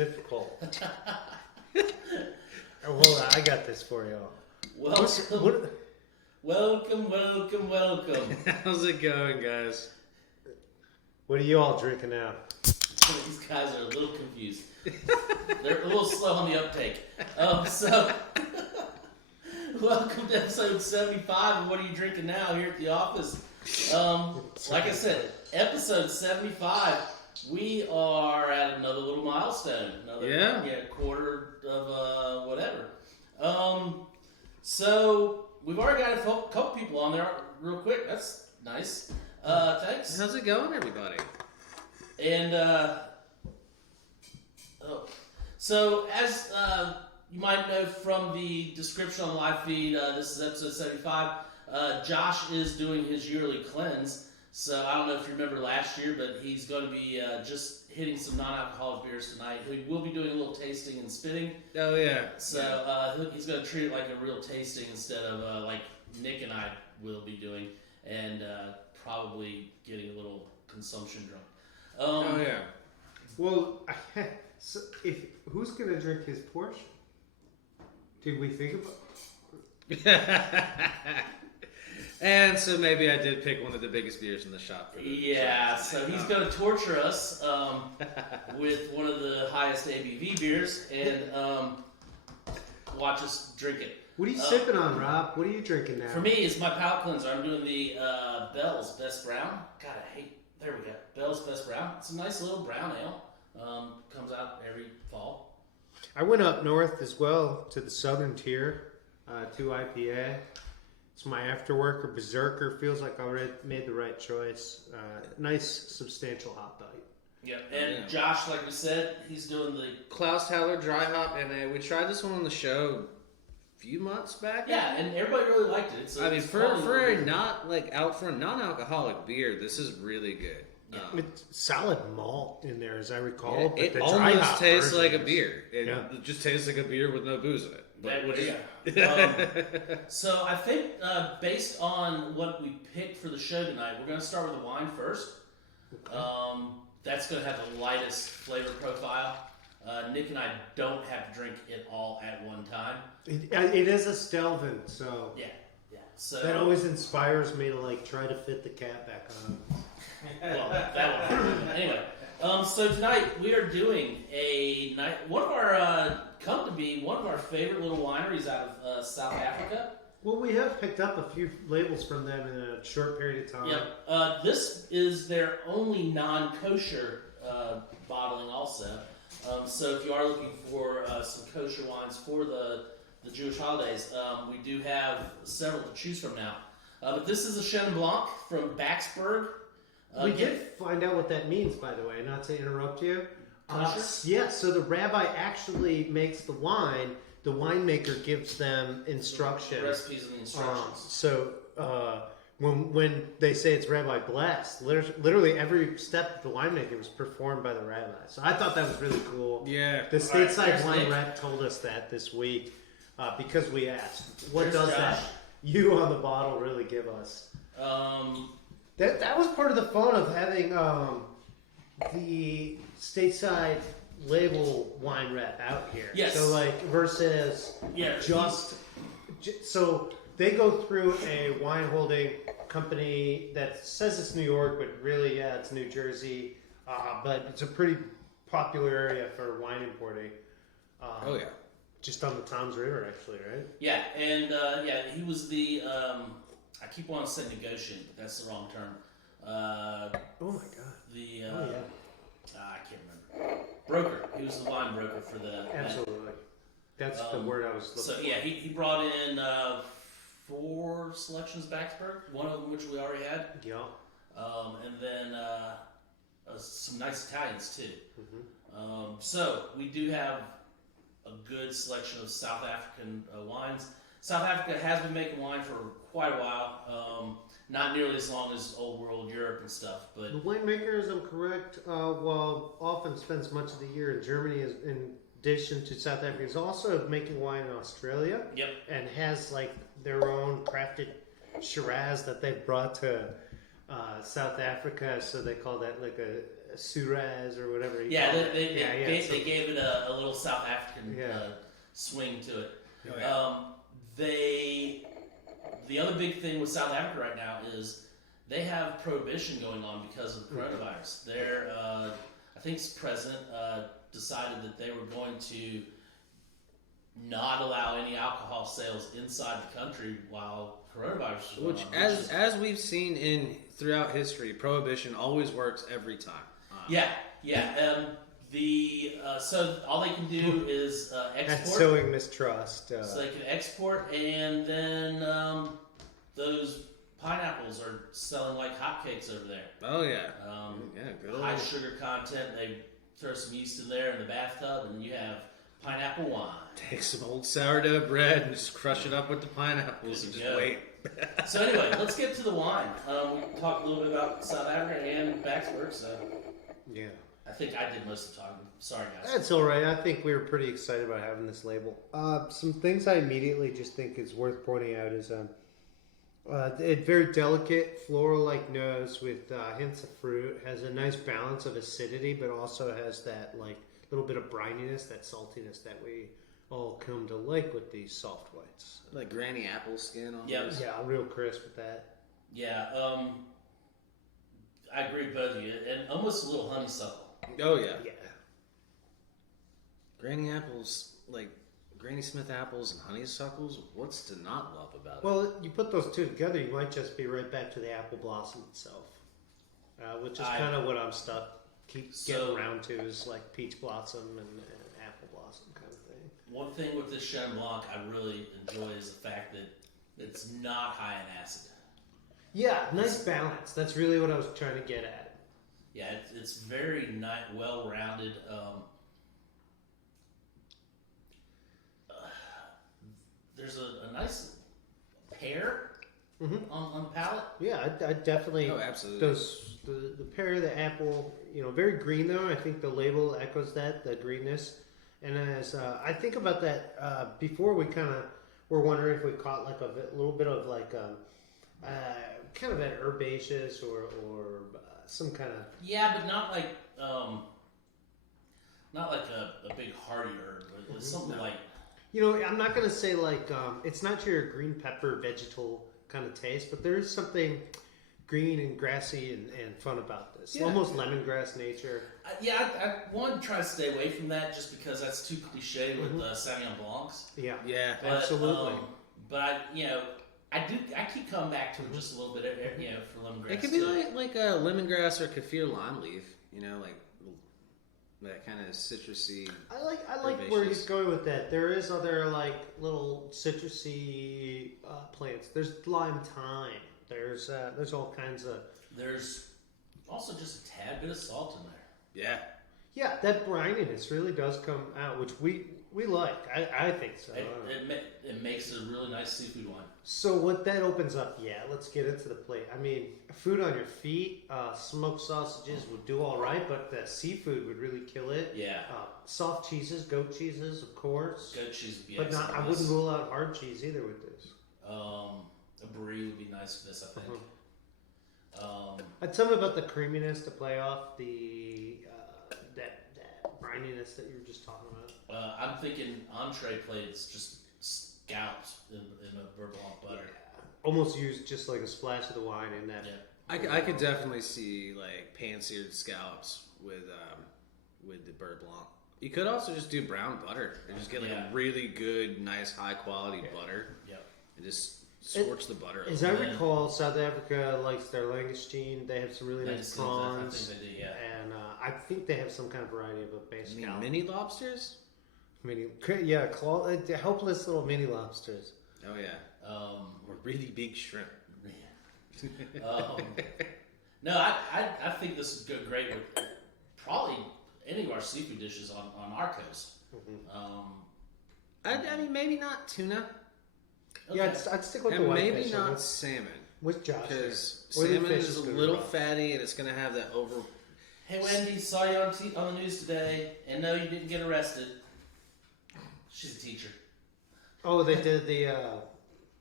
difficult. Well, I got this for y'all. Welcome. How's it going, guys? What are you all drinking now? These guys are a little confused. They're a little slow on the uptake. So, welcome to episode 75 of What Are You Drinking Now here at the office. Like I said, episode 75, we are at another little milestone. Another quarter of whatever. So, we've already got a couple people on there real quick. That's nice. Thanks. How's it going, everybody? And, so as you might know from the description on the live feed, this is episode 75. Josh is doing his yearly cleanse. So I don't know if you remember last year, but he's going to be just hitting some non-alcoholic beers tonight. He will be doing a little tasting and spitting. Oh, yeah. So he's going to treat it like a real tasting instead of like Nick and I will be doing, and probably getting a little consumption drunk. Oh, yeah. Well, so who's going to drink his portion? Did we think about And so maybe I did pick one of the biggest beers in the shop. So he's going to torture us with one of the highest ABV beers and watch us drink it. What are you sipping on, Rob? What are you drinking now? For me, it's my palate cleanser. I'm doing the Bell's Best Brown. God, there we go. Bell's Best Brown. It's a nice little brown ale. Comes out every fall. I went up north as well to the southern tier, to IPA. It's my afterwork or berserker. Feels like I already made the right choice. Nice, substantial hop bite. Yeah, and Josh, like we said, he's doing the Klaus Haller Dry Hop, and we tried this one on the show a few months back. Yeah, and everybody really liked it. For a non-alcoholic beer, this is really good. It's solid malt in there, as I recall. But it the almost dry hop tastes like a version beer. It just tastes like a beer with no booze in it. So I think based on what we picked for the show tonight, we're going to start with the wine first. Okay. That's going to have the lightest flavor profile. Nick and I don't have to drink it all at one time. It is a Stelvin, so yeah. So that always inspires me to try to fit the cap back on. Well, that one. Anyway, so tonight we are doing one of our favorite little wineries out of South Africa. Well, we have picked up a few labels from them in a short period of time. Yep. This is their only non-kosher bottling also. So if you are looking for some kosher wines for the Jewish holidays, we do have several to choose from now. But this is a Chenin Blanc from Backsburg. We did find out what that means, by the way, not to interrupt you. Kosher? So the rabbi actually makes the wine. The winemaker gives them instructions. The recipes and the instructions. So when they say it's rabbi blessed, literally every step of the winemaking was performed by the rabbi. So I thought that was really cool. Yeah. The stateside wine rep told us that this week because we asked, what does that you on the bottle really give us? That was part of the fun of having the stateside label wine rep out here. Yes. So versus so they go through a wine holding company that says it's New York, but really it's New Jersey. But it's a pretty popular area for wine importing. Just on the Toms River, actually, right? Yeah, and he was the. I keep wanting to say negotiant, but that's the wrong term. Oh my god. I can't remember. Broker. He was the wine broker for the. Absolutely. That's the word I was looking for. So he brought in 4 selections Backsburg, one of them which we already had. Yeah. And then some nice Italians too. Mm-hmm. So we do have a good selection of South African wines. South Africa has been making wine for quite a while. Not nearly as long as Old World Europe and stuff, but the winemaker, as I'm correct, often spends much of the year in Germany. In addition to South Africa, is also making wine in Australia. Yep. And has their own crafted Shiraz that they've brought to South Africa. So they call that Suraz or whatever. They gave it a little South African swing to it. Oh, yeah. The other big thing with South Africa right now is they have prohibition going on because of the coronavirus. Their, I think, president decided that they were going to not allow any alcohol sales inside the country while coronavirus was going on. As we've seen throughout history, prohibition always works every time. So all they can do is export. That's sowing mistrust. So they can export, and then those pineapples are selling like hotcakes over there. Oh yeah. Good High sugar content. They throw some yeast in there in the bathtub, and you have pineapple wine. Take some old sourdough bread and just crush it up with the pineapples and just wait. So anyway, let's get to the wine. We talked a little bit about South Africa and Baxburg, so yeah. I think I did most of the talking. Sorry, guys. That's all right. I think we were pretty excited about having this label. Some things I immediately just think is worth pointing out is a very delicate floral-like nose with hints of fruit. Has a nice balance of acidity, but also has that like little bit of brininess, that saltiness that we all come to like with these soft whites. Like granny apple skin on Yep. those. Yeah, real crisp with that. Yeah, I agree with both of you, and almost a little honeysuckle. Oh yeah. Yeah. Granny apples, like Granny Smith apples and honeysuckles, what's to not love about it? Well, you put those two together, you might just be right back to the apple blossom itself, which is kind of what I'm getting around to is like peach blossom and apple blossom kind of thing. One thing with this Chenin Blanc I really enjoy is the fact that it's not high in acid. Yeah, nice balance. That's really what I was trying to get at. Yeah, it's very well-rounded. There's a nice pear on the palate. Yeah, I definitely. Oh, absolutely. The pear, the apple, very green though. I think the label echoes that, the greenness. And as I think about that, before we kind of were wondering if we caught like a little bit of like kind of an herbaceous or some kind of. Yeah, but not like a big hearty herb. But something like. I'm not going to say like, it's not your green pepper vegetal kind of taste, but there is something green and grassy and fun about this. Yeah. Almost lemongrass nature. I want to try to stay away from that just because that's too cliche with Sauvignon Blancs. Yeah. Yeah, but, absolutely. But I keep coming back to it just a little bit, for lemongrass. It could be like a lemongrass or kaffir lime leaf, like that kind of citrusy. I like where he's going with that. There is other like little citrusy plants. There's lime thyme. There's all kinds of. There's also just a tad bit of salt in there. Yeah. Yeah, that brininess really does come out, which we like. I think so. It makes a really nice seafood wine. So what that opens up, let's get into the plate. I mean, food on your feet, smoked sausages would do all right, but the seafood would really kill it. Yeah. Soft cheeses, goat cheeses, of course. Goat cheese would be but excellent. I wouldn't rule out hard cheese either with this. A brie would be nice for this, I think. I'd tell me about the creaminess to play off the that brininess that you were just talking about. I'm thinking entree plates, just scallops in a beurre blanc butter. Yeah. Almost used just like a splash of the wine in that. Yeah. I could definitely see like pan-seared scallops with the beurre blanc. You could also just do brown butter and just get like a really good, nice, high quality butter. Yep. And just scorch the butter. As I recall, South Africa likes their langoustine. They have some really nice prawns. I think they do, yeah. And I think they have some kind of variety of a base scallop. Mini lobsters? Helpless little mini lobsters. Oh yeah. Or really big shrimp. No, I think this would go great with probably any of our seafood dishes on our coast. I mean, maybe not tuna. Okay. Yeah, I'd stick with the white maybe fish. Not salmon. With Josh. Because salmon is a little fatty and it's going to have that over... Hey, Wendy, saw you on the news today, and no, you didn't get arrested. She's a teacher. Oh, they did the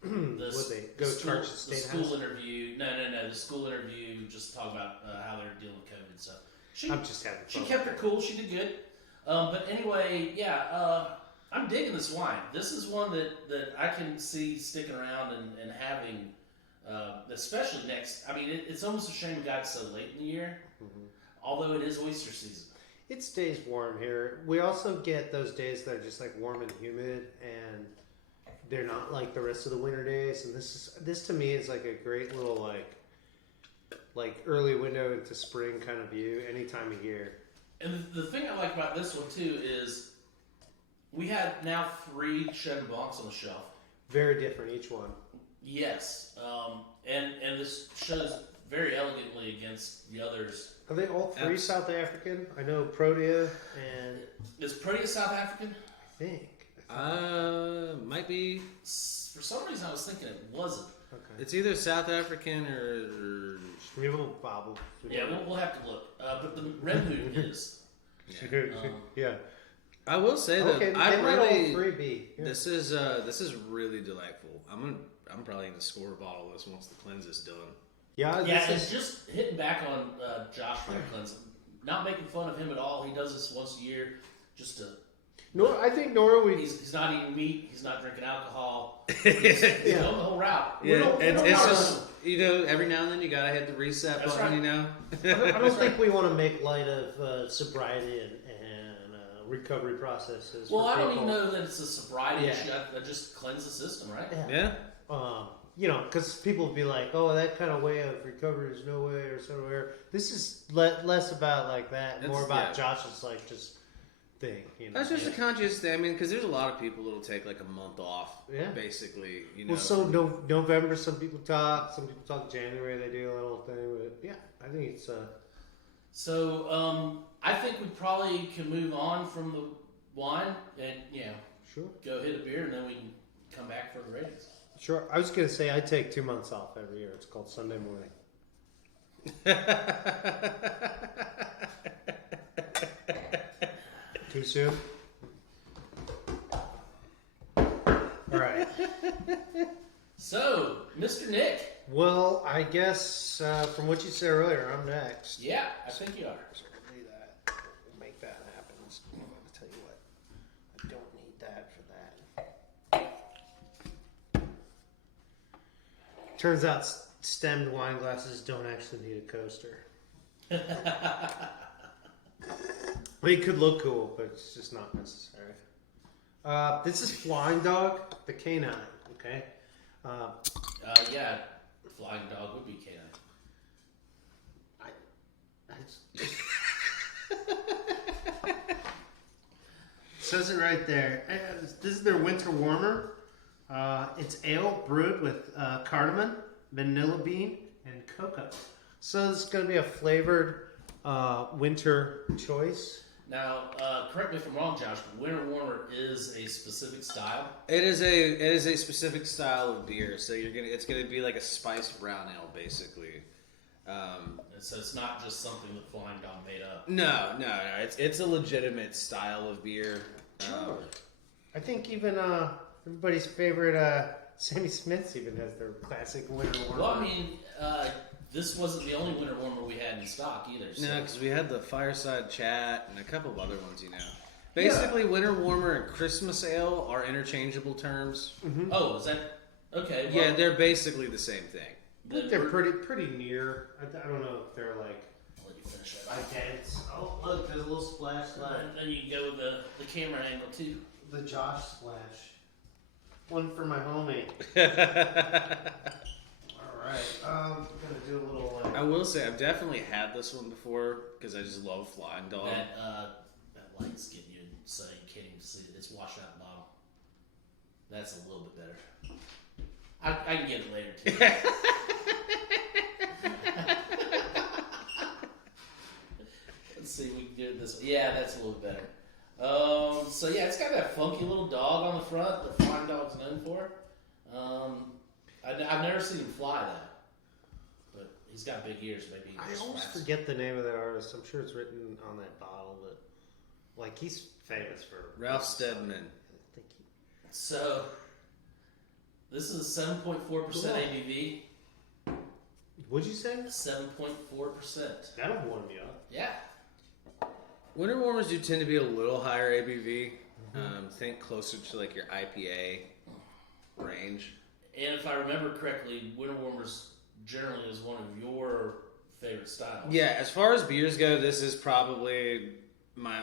school interview. No. The school interview just talk about how they're dealing with COVID and stuff. I'm just having fun. She kept her cool. She did good. But anyway, yeah, I'm digging this wine. This is one that I can see sticking around and having, especially next. I mean, it's almost a shame we got it so late in the year, although it is oyster season. It stays warm here. We also get those days that are just like warm and humid, and they're not like the rest of the winter days. And this to me is like a great little like early window into spring kind of view any time of year. And the thing I like about this one too is we have now 3 Chenin Blancs on the shelf. Very different each one. Yes, and this shows very elegantly against the others. Are they all 3 South African? I know Protea and... Is Protea South African? I think. Might be. For some reason I was thinking it wasn't. Okay. It's either South African or... Yeah, we'll have to look. But the Red Hood is. Yeah. I will say that I they might really... all 3 be. Yeah. This is really delightful. I'm probably going to score a bottle of this once the cleanse is done. Yeah, it's just hitting back on Josh for the cleanse. Not making fun of him at all. He does this once a year just to... I think Nora would... He's not eating meat. He's not drinking alcohol. He's going the whole route. Yeah, it's just, every now and then you got to hit the reset button, I don't think we want to make light of sobriety and recovery processes. Well, I don't even know that it's a sobriety issue. I just cleanse the system, right? Yeah. Because people would be like, "Oh, that kind of way of recovery is no way or somewhere." This is less about like that, more about Josh's like just thing. That's just a conscious thing. I mean, because there's a lot of people that'll take like a month off. Yeah. Basically, Well, so November, some people talk January. They do a little thing, but yeah, I think it's. So I think we probably can move on from the wine and sure, go hit a beer and then we can come back for the ratings. Sure. I was gonna say I take 2 months off every year. It's called Sunday morning. Too soon? All right. So, Mr. Nick. Well, I guess from what you said earlier, I'm next. Yeah, I think you are. So we'll do that. We'll make that happen. I'm going to tell you what. I don't need that for that. Turns out stemmed wine glasses don't actually need a coaster. Well, it could look cool, but it's just not necessary. This is Flying Dog, the canine. Okay. Yeah, Flying Dog would be canine. Says it right there. This is their winter warmer. It's ale brewed with cardamom, vanilla bean, and cocoa. So this is going to be a flavored winter choice. Now, correct me if I'm wrong, Josh, but winter warmer is a specific style. It is a specific style of beer. So it's gonna be like a spiced brown ale, basically. So it's not just something that Flying Dog made up. No. It's a legitimate style of beer. Sure. I think even everybody's favorite Sammy Smith's even has their classic winter warmer. Well, I mean, this wasn't the only winter warmer we had in stock either. So. No, because we had the Fireside Chat and a couple of other ones, Basically, winter warmer and Christmas ale are interchangeable terms. Mm-hmm. Oh, is that okay? Well, yeah, they're basically the same thing. They're pretty near. I don't know if they're like. I'll let you finish that. Okay. Oh, look, there's a little splash slide. And then you can go with the camera angle too. The Josh splash. One for my homie. Alright, I'm gonna do a little. I will say, I've definitely had this one before because I just love Flying Dog. That light's getting you so you can't even see it. It's washed out the bottle. That's a little bit better. I can get it later too. Let's see if we can do it this way. Yeah, that's a little bit better. So yeah, it's got that funky little dog on the front that Flying Dog's known for. I've never seen him fly that, but he's got big ears. Maybe I always forget the name of that artist. I'm sure it's written on that bottle, but like he's famous for Ralph Steadman. So this is a 7.4% ABV. What'd you say? 7.4%. That'll warm you up. Yeah. Winter warmers do tend to be a little higher ABV. Think closer to like your IPA range. And if I remember correctly, winter warmers generally is one of your favorite styles. Yeah, as far as beers go, this is probably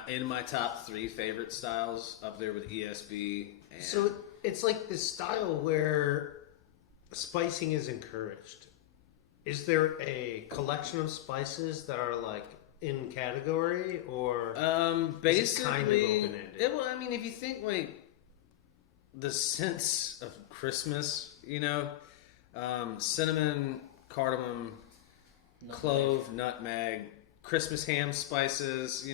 in my top 3 favorite styles, up there with ESB. And So it's like this style where spicing is encouraged. Is there a collection of spices that are like in category, or basically, is it kind of open-ended? well, I mean, if you think like the sense of Christmas, cinnamon, cardamom, clove, nutmeg, Christmas ham spices,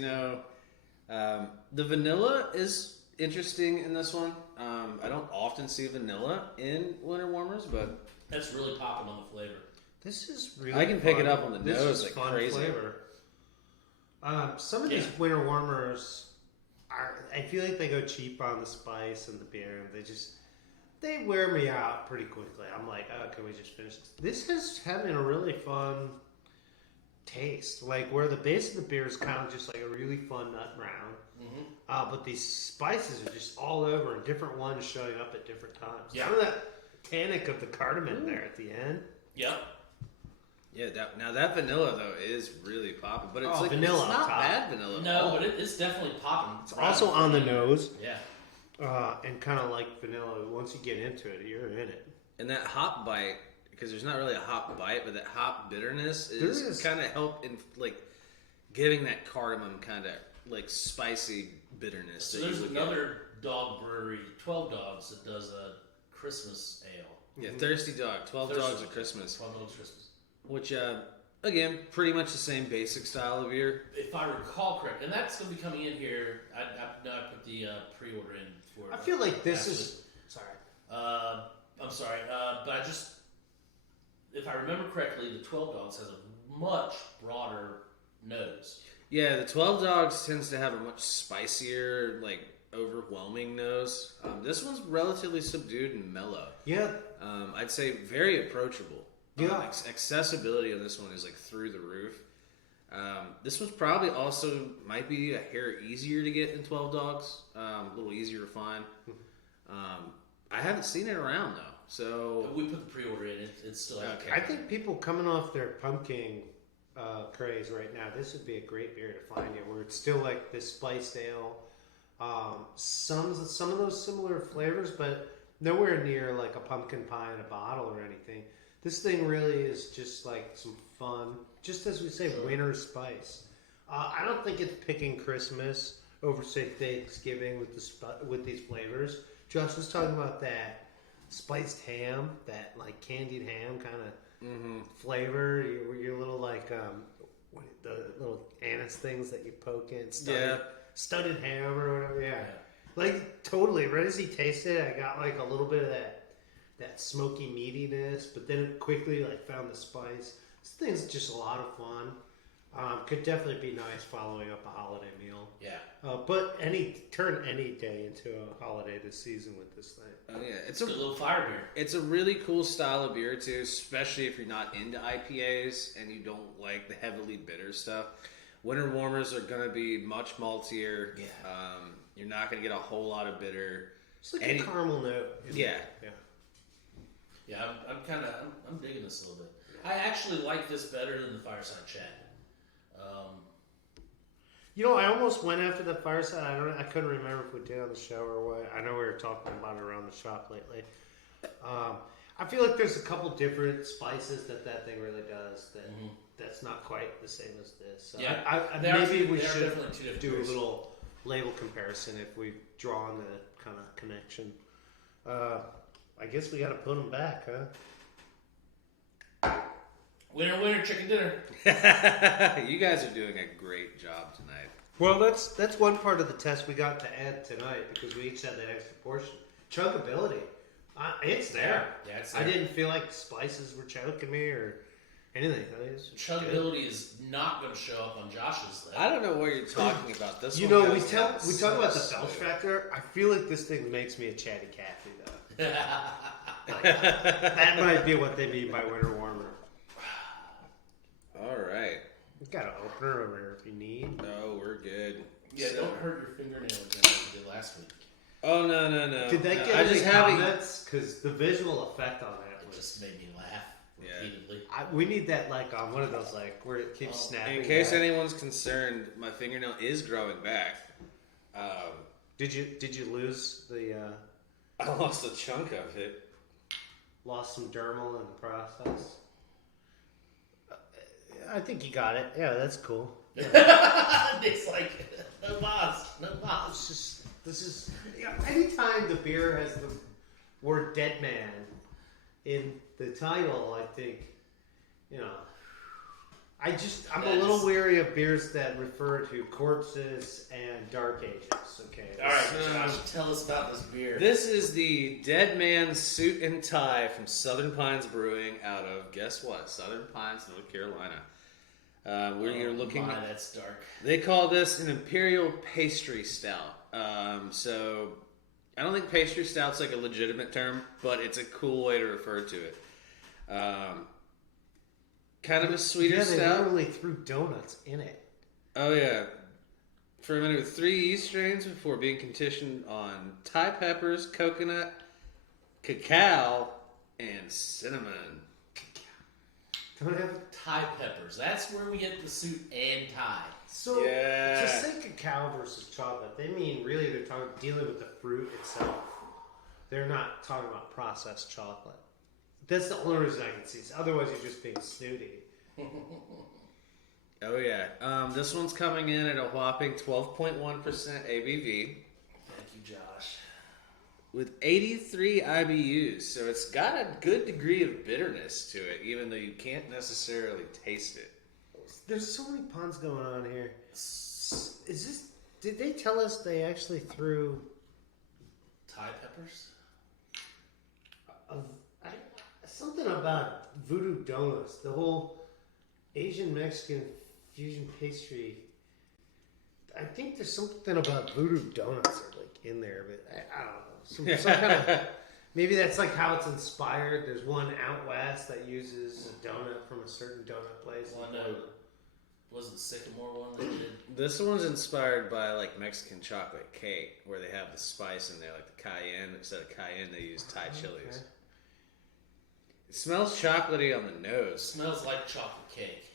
the vanilla is interesting in this one. I don't often see vanilla in winter warmers, but that's really popping on the flavor. This is really I can pick fun. it up on the This nose is like fun crazy. flavor. Some of these winter warmers I feel like they go cheap on the spice and the beer, and they wear me out pretty quickly. I'm like, oh, can we just finish this? This is having a really fun taste, like where the base of the beer is kind of just like a really fun nut brown. But these spices are just all over, and different ones showing up at different times. Yeah. Some of that tannic of the cardamom there at the end. Yep. Yeah, now that vanilla though is really popping, but it's vanilla it's on not top. bad vanilla. No, but it's definitely popping. It's also on the nose, Yeah, and kind of like vanilla. Once you get into it, you're in it. and that hop bite, because there's not really a hop bite, but that hop bitterness is kind of help in like giving that cardamom kind of like spicy bitterness. So that there's you would another dog brewery, 12 Dogs, that does a Christmas ale. get. Yeah, Thirsty Dog, 12 Dogs at Christmas, 12 Dogs Christmas. which again pretty much the same basic style of beer. If I recall correct, and that's going to be coming in here. I put the pre-order in for. I feel like this is sorry. I'm sorry, but if I remember correctly, the 12 Dogs has a much broader nose. Yeah, the 12 Dogs tends to have a much spicier, like overwhelming nose. This one's relatively subdued and mellow. Yeah, I'd say very approachable. Yeah. Accessibility on this one is like through the roof. This one's probably also might be a hair easier to get than 12 Dogs. A little easier to find. I haven't seen it around though, so We put the pre-order in. It's still out. Okay. I think people coming off their pumpkin craze right now, this would be a great beer to find you, where it's still like this spiced ale. Some of those similar flavors, but nowhere near like a pumpkin pie in a bottle or anything. This thing really is just like some fun, just as we say, winter spice. I don't think it's picking Christmas over, say, Thanksgiving with these flavors. Josh was talking about that spiced ham, that like candied ham kind of flavor. Your little like the little anise things that you poke in, studded ham or whatever. Yeah, like totally. Right as he tasted it, I got like a little bit of that smoky meatiness, but then quickly like found the spice. This thing's just a lot of fun. Could definitely be nice following up a holiday meal. Yeah. But turn any day into a holiday this season with this thing. oh yeah, It's a little fire beer. It's a really cool style of beer too, especially if you're not into IPAs and you don't like the heavily bitter stuff. Winter warmers are going to be much maltier. Yeah. You're not going to get a whole lot of bitter. It's like a caramel note. Yeah. Yeah, I'm digging this a little bit. I actually like this better than the Fireside Chat. You know, I almost went after the fireside. I couldn't remember if we did on the show or what. I know we were talking about it around the shop lately. I feel like there's a couple different spices that thing really does that's not quite the same as this. So Yeah, maybe we they are should definitely two different do a beers. little label comparison if we draw on the kind of connection. I guess we got to put them back, huh? Winner, chicken dinner. You guys are doing a great job tonight. Well, that's one part of the test we got to add tonight because we each had that extra portion. Chunkability, it's there. Yeah, it's I there. didn't feel like spices were choking me or anything. Chuggability is not going to show up on Josh's list. I don't know what you're talking about. This You one know, we goes talk down about the so belch smooth. factor. I feel like this thing makes me a chatty Cathy though. That might be what they mean by winter warmer. All right. We've got an opener over here if you need. No, we're good. Yeah, So- don't hurt your fingernail again like you did last week. Oh no! Did that get any comments? Because the visual effect on that It just made me laugh repeatedly. we need that like on one of those like where it keeps snapping. In case back. anyone's concerned, my fingernail is growing back. Did you lose the? I lost a chunk of it. Lost some dermal in the process. I think you got it. Yeah, that's cool. It's like no boss. This is anytime the beer has the word "dead man" in the title, I think I'm a little weary of beers that refer to corpses and dark ages. Okay. All right, Josh, tell us about this beer. This is the Dead Man Suit and Tie from Southern Pines Brewing out of, guess what? Southern Pines, North Carolina. You're looking. My, that's dark. They call this an Imperial Pastry Stout. So I don't think pastry stout's like a legitimate term, but it's a cool way to refer to it. Kind of a sweeter they stout. literally threw donuts in it. Oh yeah. Fermented with 3 yeast strains before being conditioned on Thai peppers, coconut, cacao, and cinnamon. Don't have Thai peppers. That's where we get the suit and tie. so to say cacao versus chocolate, they mean really they're dealing with the fruit itself. They're not talking about processed chocolate. That's the only reason I can see this. Otherwise, you're just being snooty. Oh yeah. This one's coming in at a whopping 12.1% ABV. Thank you, Josh. With 83 IBUs, so it's got a good degree of bitterness to it, even though you can't necessarily taste it. There's so many puns going on here. Is this? Did they tell us they actually threw Thai peppers? Something about voodoo donuts? The whole Asian Mexican fusion pastry. I think there's something about voodoo donuts that are like in there, but I don't know. Some kind of, maybe that's like how it's inspired. There's one out west that uses a donut from a certain donut place. Well, no. Was it Sycamore one they did? This one's inspired by like Mexican chocolate cake, where they have the spice in there, like the cayenne. Instead of cayenne, they use Thai chilies. Okay. It smells chocolatey on the nose. Smells like chocolate cake.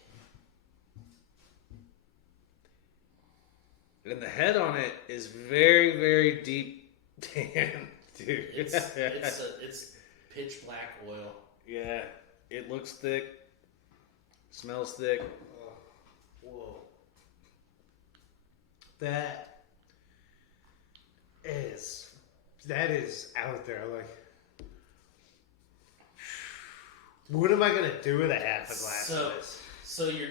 And the head on it is very, very deep tan, dude. It's pitch black oil. Yeah, it looks thick, smells thick. Whoa. That is out there. Like, what am I gonna do with a half a glass of this? So you're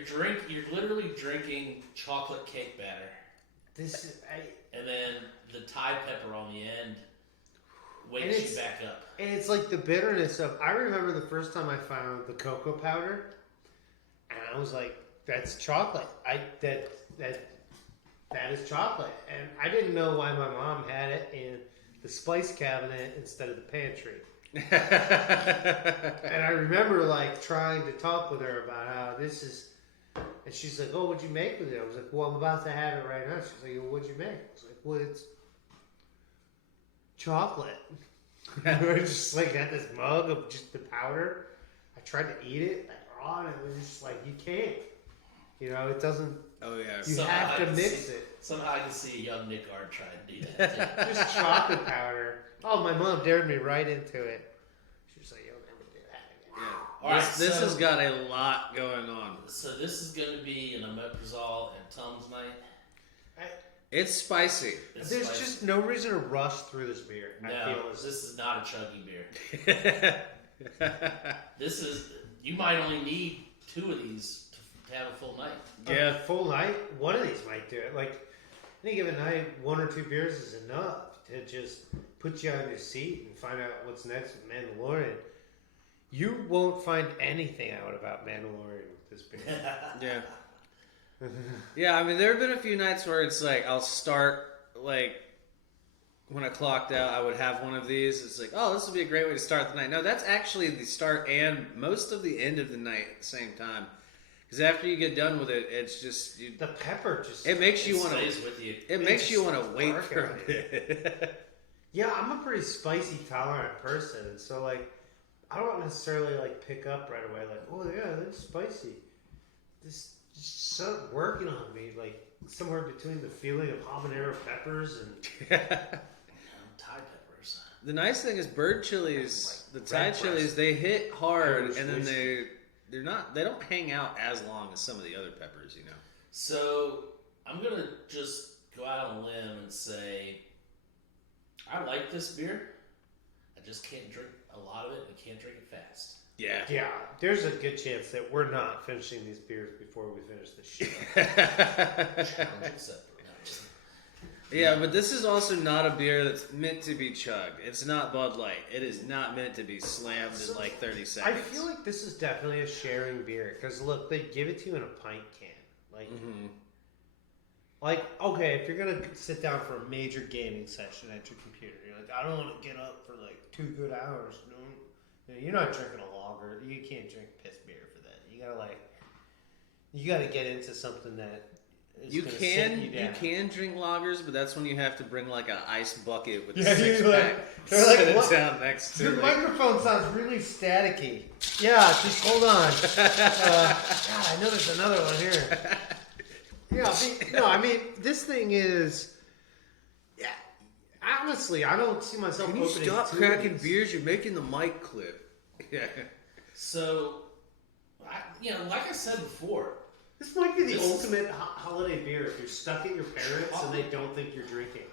literally drinking chocolate cake batter. And then the Thai pepper on the end wakes you back up. And it's like the bitterness of. I remember the first time I found the cocoa powder, and I was like, "That's chocolate. That is chocolate." And I didn't know why my mom had it in the spice cabinet instead of the pantry. And I remember like trying to talk with her about how this is. And she's like, "Oh, what'd you make with it?" I was like, "Well, I'm about to have it right now." She's like, "Well, what'd you make?" I was like, "Well, it's chocolate." I just like got this mug of just the powder. I tried to eat it like raw, and it was just like, you can't. It doesn't. Oh yeah. You have to mix it. Somehow I can see a young Nick Ard trying to do that too. Just chocolate powder. Oh, my mom dared me right into it. She was like, "You'll never do that again." Yeah. All right, This has got a lot going on. So this is going to be an omeprazole and Tums night. It's spicy. There's just no reason to rush through this beer. No, I feel this is not a chuggy beer. You might only need 2 of these to have a full night. Yeah. Full night. One of these might do it. Like any given night, 1 or 2 beers is enough to just put you on your seat and find out what's next with Mandalorian. You won't find anything out about Mandalorian with this beer. Yeah. Yeah, I mean, there have been a few nights where it's like, I'll start, like, when I clocked out, I would have one of these. It's like, oh, this would be a great way to start the night. No, that's actually the start and most of the end of the night at the same time. Because after you get done with it, it's just the pepper just it makes you want to with you. It makes you want to wait for a bit. Yeah, I'm a pretty spicy tolerant person, and so like I don't necessarily like pick up right away. Like, oh yeah, that's spicy. This just started working on me, like somewhere between the feeling of habanero peppers and Thai peppers. The nice thing is bird chilies, the Thai chilies, they hit hard, and then they don't hang out as long as some of the other peppers, you know. So I'm gonna just go out on a limb and say I like this beer. I just can't drink a lot of it and can't drink it fast. Yeah. yeah, there's a good chance that we're not finishing these beers before we finish this show. Challenge accepted. Yeah, but this is also not a beer that's meant to be chugged. It's not Bud Light. It is not meant to be slammed in like 30 seconds. I feel like this is definitely a sharing beer because look, they give it to you in a pint can. Like, like okay, if you're gonna sit down for a major gaming session at your computer, you're like, I don't want to get up for like 2 good hours. No, you're not drinking a lager. You can't drink piss beer for that. You gotta get into something that. You can drink lagers, but that's when you have to bring like an ice bucket with Yeah, six you're pack. like, Sit what? it down next to Your it. microphone sounds really staticky. Yeah, just hold on. God, I know there's another one here. Yeah, I mean, this thing is. Yeah, honestly, I don't see myself. Can you opening stop two cracking of these. beers? You're making the mic clip. Yeah. So, like I said before, This might be the ultimate holiday beer if you're stuck at your parents and they don't think you're drinking.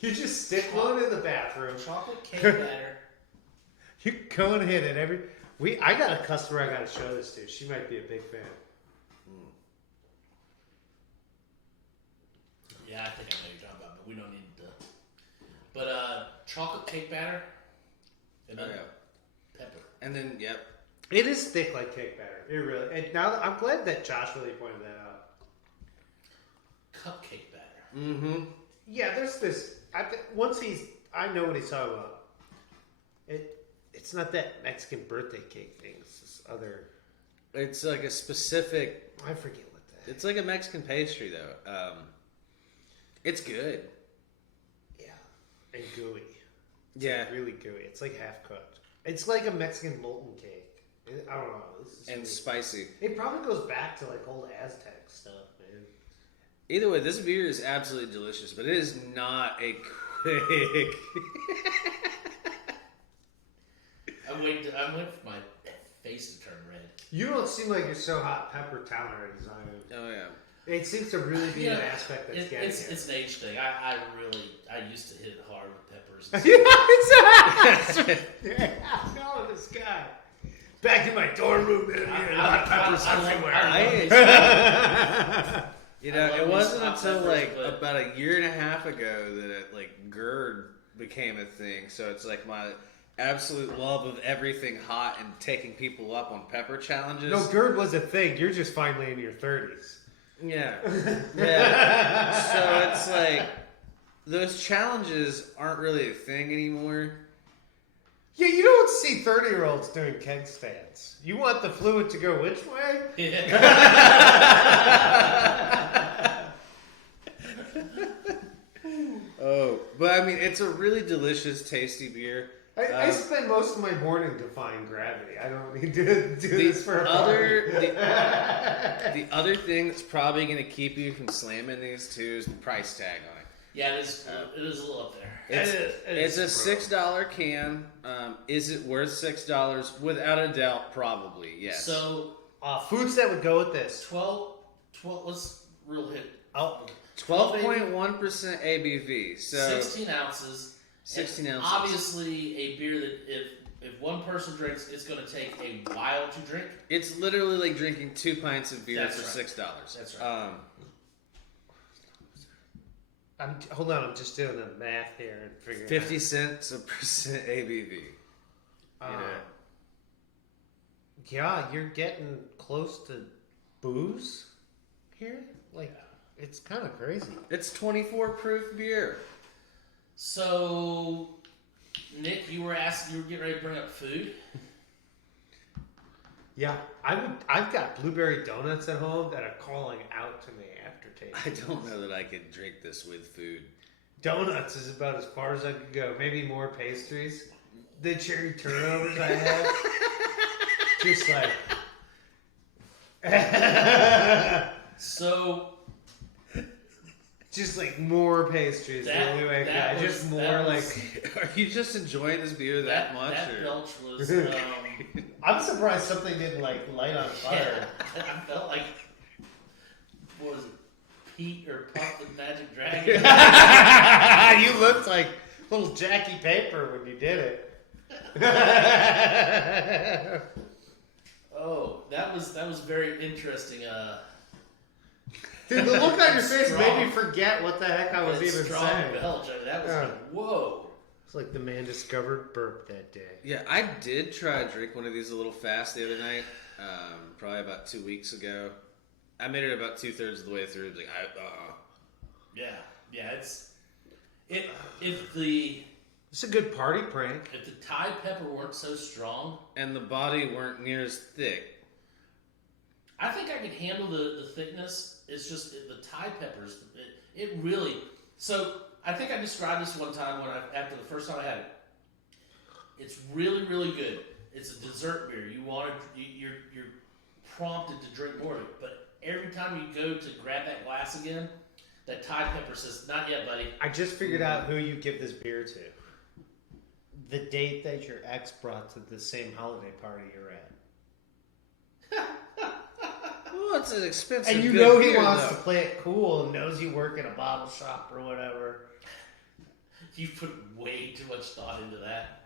You just stick one in the bathroom. chocolate cake batter. You go and hit it I got a customer I got to show this to. She might be a big fan. Yeah, I think I know what you're talking about, but we don't need to. But chocolate cake batter and then pepper. And then, yep. It is thick like cake batter. It really. And now I'm glad that Josh really pointed that out. Cupcake batter. Mm-hmm. Yeah, there's this. I know what he's talking about. It's not that Mexican birthday cake thing. It's this other. It's like a specific. I forget what that. It's like a Mexican pastry, though. It's good. Yeah, and gooey. It's Yeah, like really gooey. It's like half cooked. It's like a Mexican molten cake. I don't know. This is and really, spicy. it probably goes back to like old Aztec stuff, man. Either way, this beer is absolutely delicious, but it is not a quick. I'm waiting for my face to turn red. You don't seem like you're so hot pepper tolerant as I am. Oh yeah. It seems to really be an aspect that's getting it's an age thing. I used to hit it hard with peppers. Yeah, I'm calling this guy. Back in my dorm room, man. Hot peppers everywhere. It wasn't until peppers, like but about a year and a half ago that it like GERD became a thing. So it's like my absolute love of everything hot and taking people up on pepper challenges. No, GERD was a thing. You're just finally in your 30s. Yeah. Yeah. So it's like those challenges aren't really a thing anymore. Yeah, you don't see 30-year-olds doing keg stands. You want the fluid to go which way? Oh, but I mean, it's a really delicious, tasty beer. I spend most of my morning defying gravity. I don't need to do this for a party. The other thing that's probably going to keep you from slamming these two is the price tag on it. Yeah, it is a little up there. It's a $6 can. Is it worth $6? Without a doubt, probably, yes. So, foods that would go with this. 12 let's real hit. Oh, 12.1% ABV. So 16 ounces. 16 and ounces. Obviously, a beer that if one person drinks, it's going to take a while to drink. It's literally like drinking 2 pints of beer That's for right. $6. That's right. hold on, I'm just doing the math here and figuring 50 cents a percent ABV. Yeah, you're getting close to booze here. Like, it's kind of crazy. It's 24 proof beer. So, Nick, you were getting ready to bring up food. Yeah, I've got blueberry donuts at home that are calling out to me after tasting. I don't know that I could drink this with food. Donuts is about as far as I could go. Maybe more pastries. The cherry turnovers I had. Just like. So. Just like more pastries. The only way I could. Just more like. Are you just enjoying this beer that much? That belch was. I'm surprised something didn't like light on fire. Yeah, I felt like. What was it? Pete or Puff the Magic Dragon? You looked like little Jackie Paper when you did it. Oh, that was very interesting. Dude, the look on your face made me forget what the heck I was even strong saying. Belch. I mean, that was like, whoa. It's like the man discovered burp that day. Yeah, I did try to drink one of these a little fast the other night. Probably about 2 weeks ago. I made it about 2/3 of the way through. Like, Yeah. It's a good party prank. If the Thai pepper weren't so strong, and the body weren't near as thick. I think I could handle the thickness. It's just the Thai peppers. It really. So I think I described this one time after the first time I had it. It's really, really good. It's a dessert beer. You're prompted to drink more of it, but every time you go to grab that glass again, that Thai pepper says, "Not yet, buddy." I just figured out who you give this beer to. The date that your ex brought to the same holiday party you're at. Well, it's an expensive. And you good know he beer, wants though. to play it cool and knows you work in a bottle shop or whatever. You put way too much thought into that.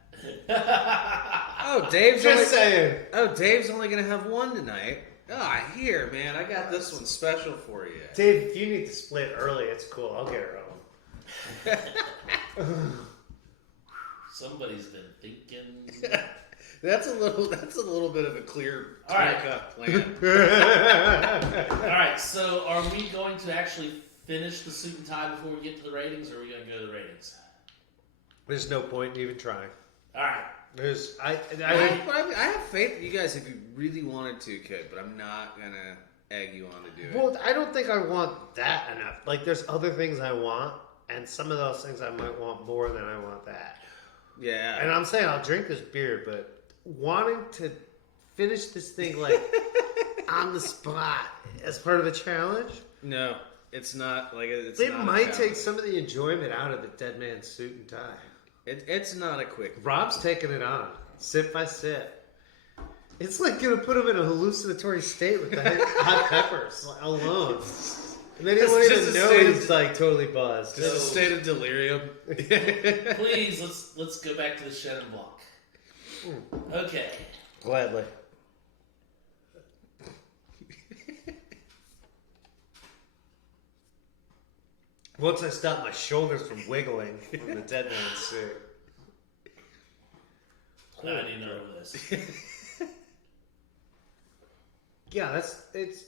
Oh, Dave's Just saying. Oh, Dave's only gonna have one tonight. Ah, here, man, I got this one special for you. Dave, if you need to split early, it's cool. I'll get her home. Somebody's been thinking. That's a little bit of a clear right. cut plan. All right, so are we going to actually finish the suit and tie before we get to the ratings, or are we going to go to the ratings? There's no point in even trying. All right. I have faith that you guys, if you really wanted to, could, but I'm not gonna egg you on to do it. Well, I don't think I want that enough. Like, there's other things I want, and some of those things I might want more than I want that. Yeah. And I'm saying I'll drink this beer, but wanting to finish this thing like on the spot as part of a challenge, No, it's not like it's. It not might take some of the enjoyment out of the dead man's suit and tie. It's not a quick. Rob's taking it on, sip by sip. It's like gonna put him in a hallucinatory state with the hot peppers alone. And then he won't even know he's like totally buzzed. Just a state of delirium. Please, let's go back to the Chenin Blanc. Okay. Gladly. Once I stop my shoulders from wiggling from the dead man's suit. I need to know this. Yeah, it's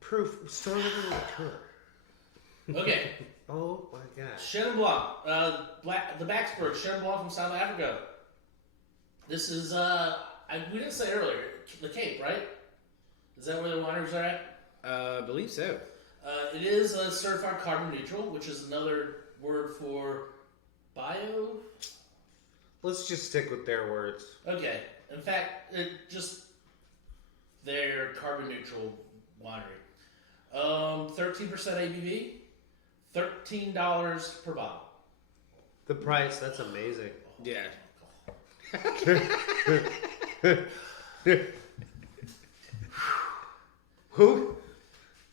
proof stronger than liqueur. Okay. Oh my gosh. Chenin Blanc, the Baxburg Chenin Blanc from South Africa. This is we didn't say earlier, the Cape, right? Is that where the wineries are at? I believe so. It is certified carbon neutral, which is another word for bio. Let's just stick with their words. Okay. In fact, their carbon neutral winery. 13% ABV, $13 per bottle. The price, that's amazing. Yeah. Who?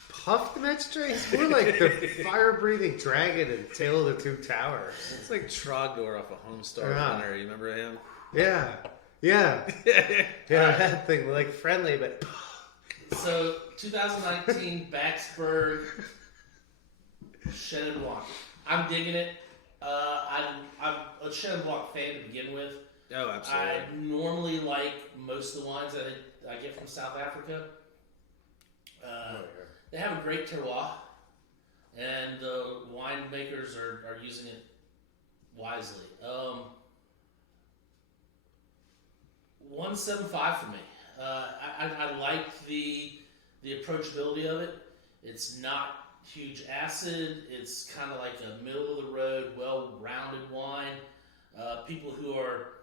Puff the Magistrate? It's more like the fire-breathing dragon in Tale of the Two Towers. It's like Trogdor off of Homestar Runner. You remember him? Yeah. Yeah. That thing, like friendly, but... So, 2019 Baxburg Chenin Blanc. I'm digging it. I'm a Chenin Blanc fan to begin with. Oh, absolutely. I normally like most of the wines that I get from South Africa. They have a great terroir, and the winemakers are using it wisely. 175 for me. I like the approachability of it. It's not huge acid. It's kind of like a middle of the road, well-rounded wine. People who are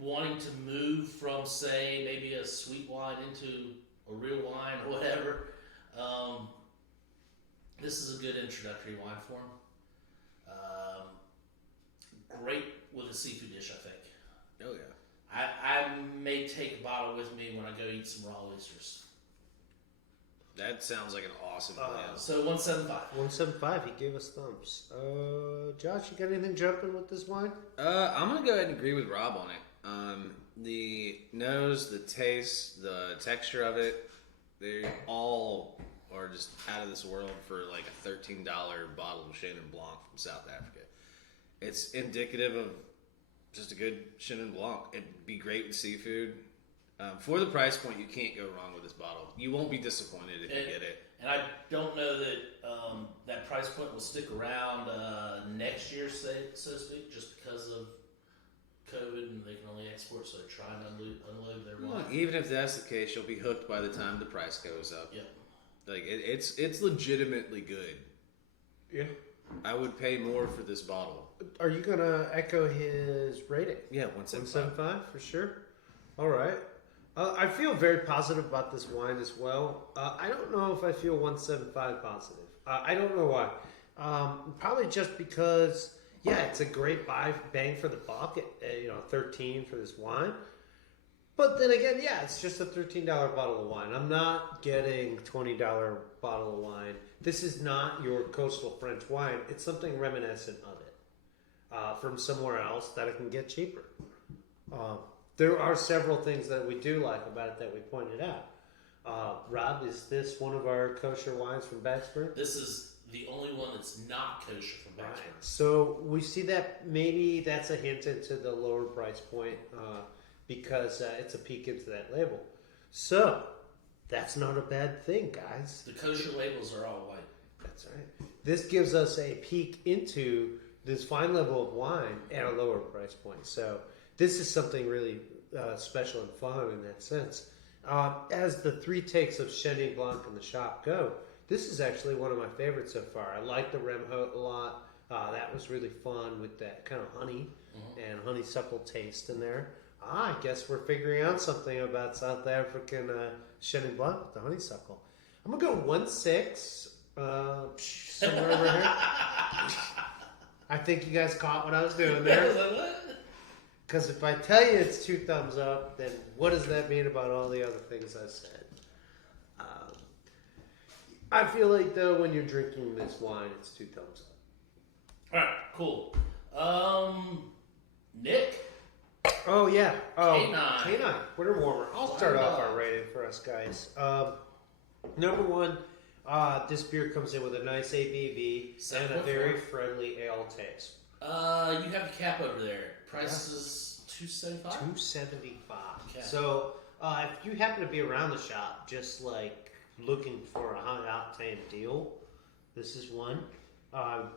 wanting to move from, say, maybe a sweet wine into a real wine or whatever, this is a good introductory wine for them. Great with a seafood dish, I think. Oh yeah. I may take a bottle with me when I go eat some raw oysters. That sounds like an awesome plan. So 175. 175. He gave us thumbs. Josh, you got anything jumping with this wine? I'm gonna go ahead and agree with Rob on it. The nose, the taste, the texture of it, they all are just out of this world for like a $13 bottle of Chenin Blanc from South Africa. It's indicative of just a good Chenin Blanc. It'd be great with seafood. For the price point, you can't go wrong with this bottle. You won't be disappointed if you get it. And I don't know that that price point will stick around next year, so to speak, just because of COVID and they can only export, so they're trying to unload their wine. Even if that's the case, you'll be hooked by the time the price goes up. Yeah. Like it's legitimately good. Yeah. I would pay more for this bottle. Are you gonna echo his rating? Yeah, 175. 175 for sure. All right. I feel very positive about this wine as well. I don't know if I feel 175 positive. I don't know why. Probably just because, yeah, it's a great bang for the buck. At, 13 for this wine. But then again, yeah, it's just a $13 bottle of wine. I'm not getting $20 bottle of wine. This is not your coastal French wine. It's something reminiscent of it from somewhere else that I can get cheaper. There are several things that we do like about it that we pointed out. Rob, is this one of our kosher wines from Battsburg? This is the only one that's not kosher from Battsburg. Right. So we see that maybe that's a hint into the lower price point because it's a peek into that label. So that's not a bad thing, guys. The kosher labels are all white. That's right. This gives us a peek into this fine level of wine at a lower price point. So this is something really special and fun in that sense. As the 3 takes of Chenin Blanc in the shop go, this is actually one of my favorites so far. I like the Remhout a lot. That was really fun with that kind of honey and honeysuckle taste in there. I guess we're figuring out something about South African Chenin Blanc with the honeysuckle. I'm going to go 1.6, somewhere over here. I think you guys caught what I was doing there. Because if I tell you it's 2 thumbs up, then what does that mean about all the other things I said? I feel like, though, when you're drinking this wine, it's 2 thumbs up. All right, cool. Nick? Oh, yeah. K9. Winter Warmer. I'll start off our rating for us guys. Number 1, this beer comes in with a nice ABV and a very friendly ale taste. You have the cap over there. Price is $275? $275. Okay. So, if you happen to be around the shop, just like looking for a high octane deal, this is one.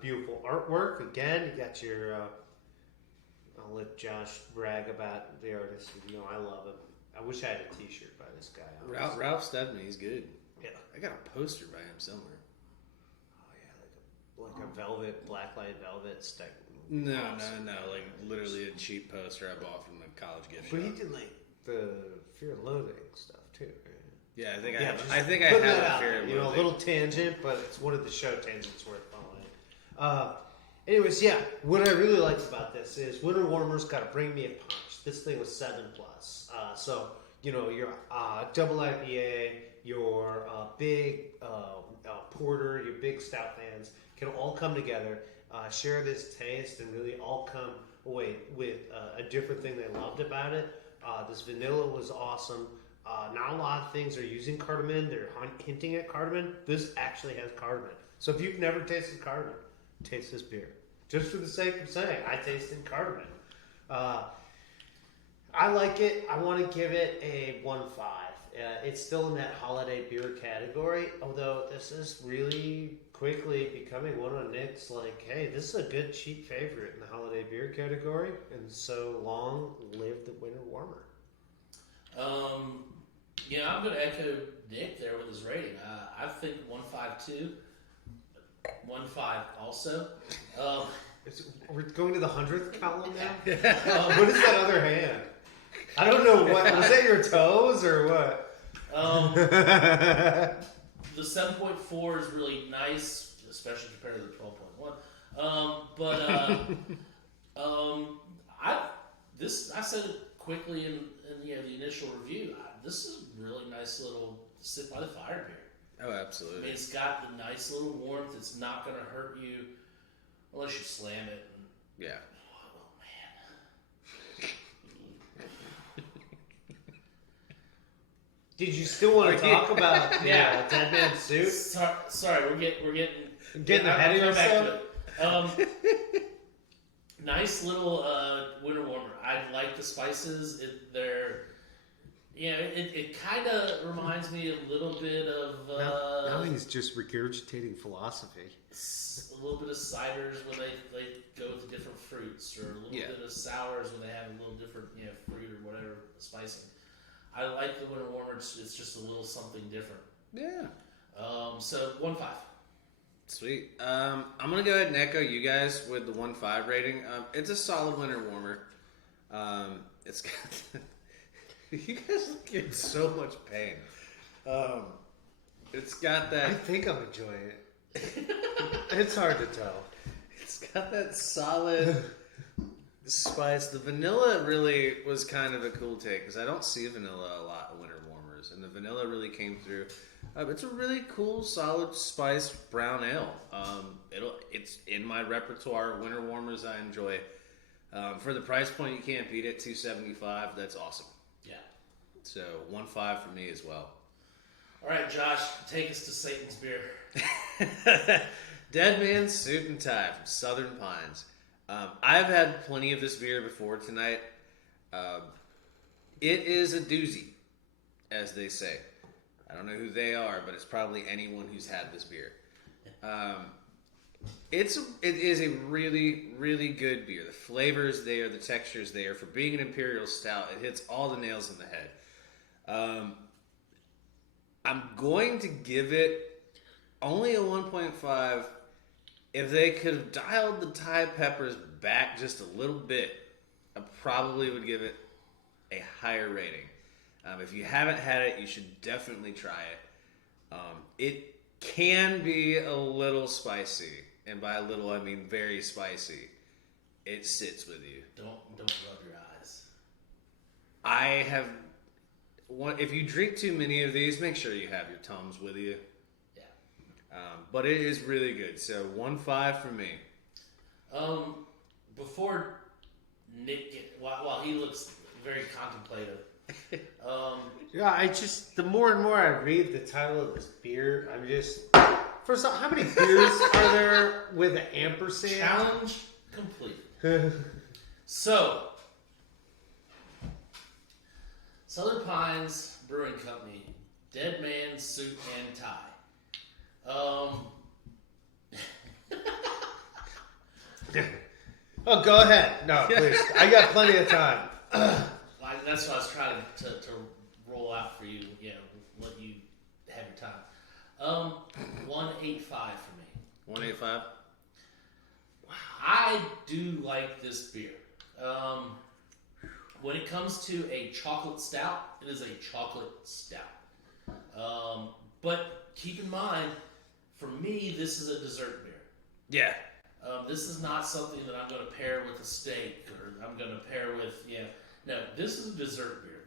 Beautiful artwork. Again, you got your. I'll let Josh brag about the artist. I love him. I wish I had a T-shirt by this guy. Ralph Steadman, he's good. Yeah. I got a poster by him somewhere. Oh yeah, like a velvet, blacklight velvet stick. No, like literally a cheap poster I bought from the college gift shop. But he did like the Fear and Loathing stuff too, right? Yeah, I think I have a Fear and Loathing. A little tangent, but it's one of the show tangents worth following. Anyways, yeah, what I really liked about this is Winter Warmer's got to bring me a punch. This thing was 7+. So, your double IPA, your big porter, your big stout fans can all come together, share this taste, and really all come away with a different thing they loved about it. This vanilla was awesome. Not a lot of things are using cardamom. They're hinting at cardamom. This actually has cardamom. So if you've never tasted cardamom, taste this beer. Just for the sake of saying, I tasted cardamom. I like it. I want to give it a 1.5. It's still in that holiday beer category, although this is really quickly becoming one of Nick's, like, hey, this is a good cheap favorite in the holiday beer category, and so long live the Winter Warmer. I'm going to echo Nick there with his rating. I think 152, 1.5 also. We're going to the 100th column now? What is that other hand? I don't know what. Was that your toes or what? The 7.4 is really nice, especially compared to the 12.1. I said it quickly in the initial review. This is a really nice little sit by the fire beer. Oh, absolutely. I mean, it's got the nice little warmth. It's not going to hurt you unless you slam it. Yeah. Oh, man. Did you still want to talk about Dead Man's Suit? Sorry, we're getting ahead of yourself. Nice little winter warmer. I like the spices. It kind of reminds me a little bit of. Now he's just regurgitating philosophy. A little bit of ciders when they go with the different fruits, or a little bit of sours when they have a little different fruit or whatever spicing. I like the winter warmer. It's just a little something different. Yeah. So 1.5. Sweet. I'm gonna go ahead and echo you guys with the 1.5 rating. It's a solid winter warmer. It's got you guys look in so much pain. It's got that. I think I'm enjoying it. It's hard to tell. It's got that solid spice. The vanilla really was kind of a cool take because I don't see vanilla a lot of winter warmers, and the vanilla really came through. It's a really cool, solid spice brown ale. It's in my repertoire of winter warmers I enjoy. For the price point, you can't beat it. $2.75. That's awesome. Yeah. So 1.5 for me as well. All right, Josh, take us to Satan's beer. Dead Man's Suit and Tie from Southern Pines. I've had plenty of this beer before tonight. It is a doozy, as they say. I don't know who they are, but it's probably anyone who's had this beer. It is a really, really good beer. The flavor is there, the texture is there. For being an imperial stout, it hits all the nails in the head. I'm going to give it only a 1.5. If they could have dialed the Thai peppers back just a little bit, I probably would give it a higher rating. If you haven't had it, you should definitely try it. It can be a little spicy, and by a little I mean very spicy. It sits with you. Don't rub your eyes. I have if you drink too many of these, make sure you have your Tums with you. Yeah. But it is really good. So 1.5 for me. Before Nick, while he looks very contemplative. The more and more I read the title of this beer, I'm just. First off, how many beers are there with an ampersand? Challenge complete. So, Southern Pines Brewing Company, Dead Man's Suit and Tie. Oh, go ahead. No, please. I got plenty of time. That's what I was trying to roll out for you. Let you have your time. 1.85 for me. 1.85. I do like this beer. When it comes to a chocolate stout, it is a chocolate stout. But keep in mind, for me, this is a dessert beer. Yeah. This is not something that I'm going to pair with a steak or I'm going to pair with, No, this is a dessert beer.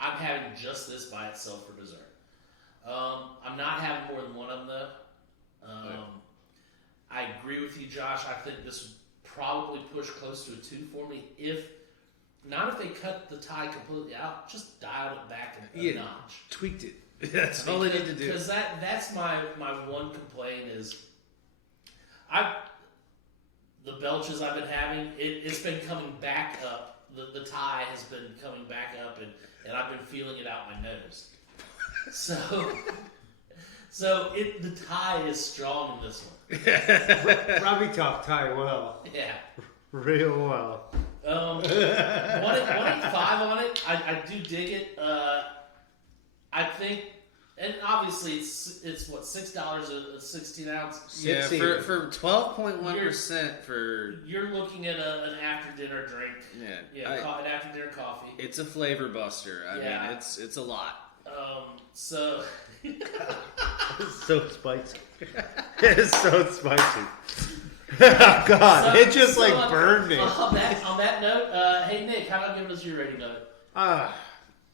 I'm having just this by itself for dessert. I'm not having more than one of them though. I agree with you, Josh. I think this would probably push close to a 2 for me. If they cut the tie completely out, just dialed it back a notch. Tweaked it. That's all they need to do. Because that's my one complaint is the belches I've been having, it's been coming back up. The tie has been coming back up, and I've been feeling it out my nose. So the tie is strong in this one. Robbie talked Thai well. Yeah. Real well. 185 on it. I do dig it. I think, and obviously it's what, $6 a 16 ounce. Yeah, for 12.1% for you're looking at an after dinner drink. Yeah, an after dinner coffee. It's a flavor buster. I mean, it's a lot. So it's so spicy. It's so spicy. Oh, God, it just burned me. On that note, hey Nick, how about giving us your rating of it?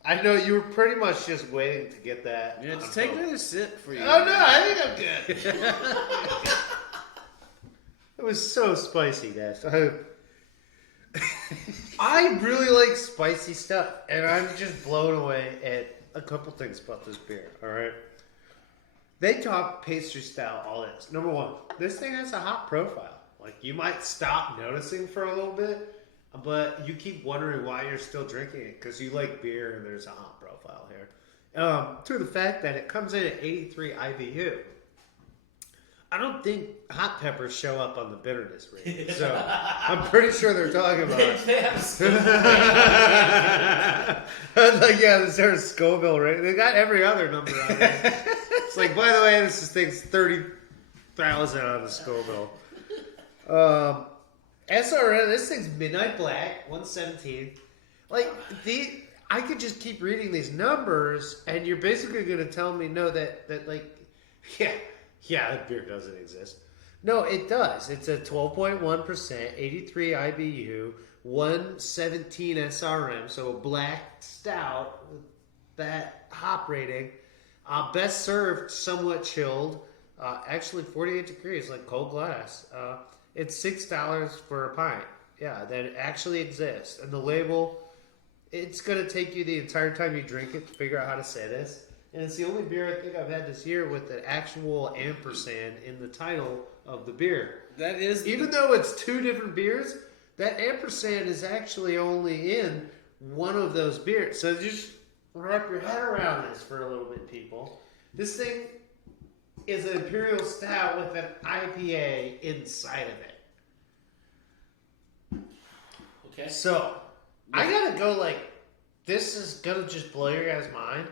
I know you were pretty much just waiting to get that. Yeah, just take another sip for you. Oh no, I think I'm good. It was so spicy, guys. I really like spicy stuff, and I'm just blown away at a couple things about this beer. All right, they talk pastry style all this. Number one, this thing has a hop profile. Like, you might stop noticing for a little bit, but you keep wondering why you're still drinking it because you like beer and there's a hop profile here. To the fact that it comes in at 83 IBU. I don't think hot peppers show up on the bitterness rating, so I'm pretty sure they're talking about it. Like, yeah, there's Scoville rating. They got every other number on there. It's like, by the way, this thing's 30,000 on the Scoville. SRM, this thing's Midnight Black, 117. Like, I could just keep reading these numbers, and you're basically going to tell me, no, that like, that beer doesn't exist. No, it does. It's a 12.1%, 83 IBU, 117 SRM, so a black stout with that hop rating. Best served, somewhat chilled. Actually 48 degrees, like cold glass. It's $6 for a pint. Yeah, that actually exists. And the label, it's going to take you the entire time you drink it to figure out how to say this. And it's the only beer I think I've had this year with an actual ampersand in the title of the beer. That is... Even though it's two different beers, that ampersand is actually only in one of those beers. So just wrap your head around this for a little bit, people. This thing is an Imperial Stout with an IPA inside of it. Okay. So, I gotta go this is gonna just blow your guys' mind.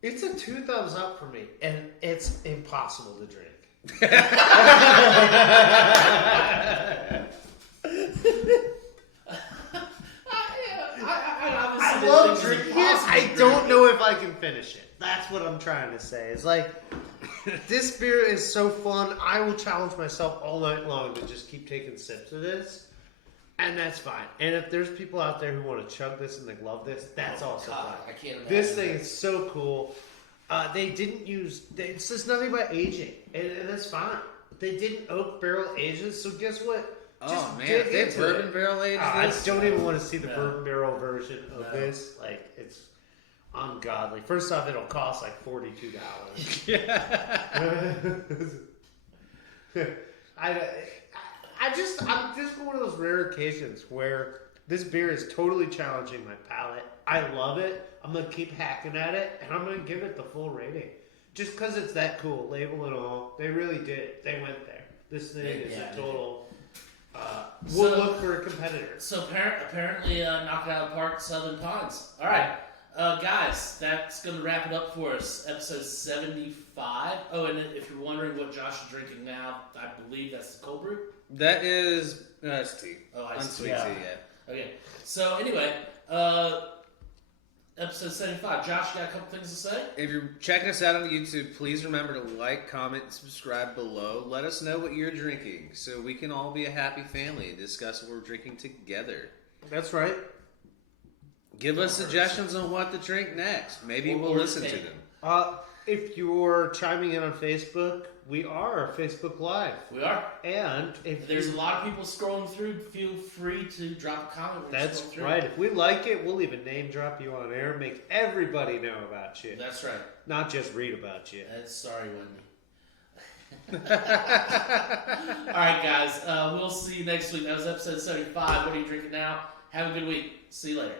It's a 2 thumbs up for me, and it's impossible to drink. I love drinking it. I don't know if I can finish it. That's what I'm trying to say. It's like, this beer is so fun. I will challenge myself all night long to just keep taking sips of this. And that's fine. And if there's people out there who want to chug this and they love this, that's also fine. I can't imagine. This thing is so cool. They didn't use... It says nothing about aging. And that's fine. They didn't oak barrel age this, so guess what? Oh, man. If they bourbon barrel aged this... I don't even want to see the bourbon barrel version of this. Like, it's ungodly. First off, it'll cost like $42. Yeah. I'm just one of those rare occasions where this beer is totally challenging my palate. I love it. I'm going to keep hacking at it, and I'm going to give it the full rating. Just because it's that cool, label and all. They really did. They went there. This thing is a total... we'll look for a competitor. So apparently knocked it out of the park, Southern Pines. All right. Guys, that's going to wrap it up for us. Episode 75. Oh, and if you're wondering what Josh is drinking now, I believe that's the cold brew. That is iced tea. Oh, iced tea, yeah. Okay. So anyway, episode 75. Josh, you got a couple things to say? If you're checking us out on YouTube, please remember to like, comment, and subscribe below. Let us know what you're drinking so we can all be a happy family and discuss what we're drinking together. That's right. Give us suggestions on what to drink next. Maybe we'll listen to them. If you're chiming in on Facebook, we are Facebook Live. We are. And if there's a lot of people scrolling through, feel free to drop a comment. That's right. If we like it, we'll even name drop you on air, make everybody know about you. That's right. Not just read about you. Sorry, Wendy. All right, guys. We'll see you next week. That was episode 75. What are you drinking now? Have a good week. See you later.